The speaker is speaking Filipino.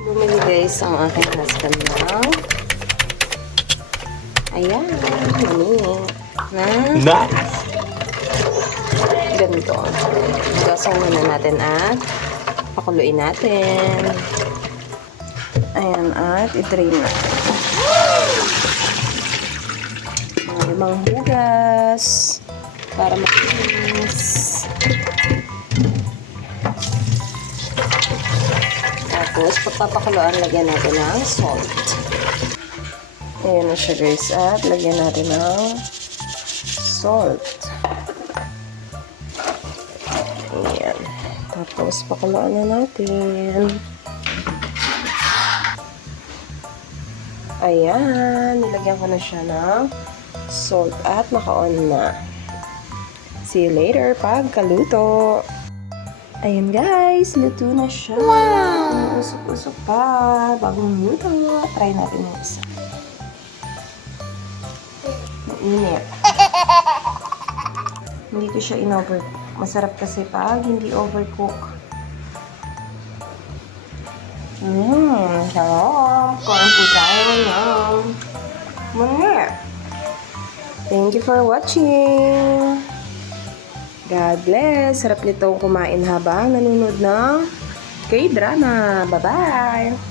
Bumili guys ang aking husband ng ayan, mani na ganito. Gasong muna natin at pakuluin natin. Ayan, at i-drain natin. Mga 5 hugas para makinis. Tapos, pagpapakuluan, lagyan natin ng salt. Ayan na siya guys. At lagyan natin ng salt. Ayan. Tapos, pakuluan na natin. Ayan. Nilagyan ko na siya ng salt at naka-on na. See you later pagkaluto. Ayan guys, luto na siya. Wow! Usok-usok pa. Bagong luto. Try natin yung isa. Mainit. Hindi ko siya in-overcook. Masarap kasi pag hindi overcook. Sarap. Kain po tayo ng mani. Thank you for watching. God bless. Sarap nitong kumain habang nanonood ng K-drama. Bye-bye!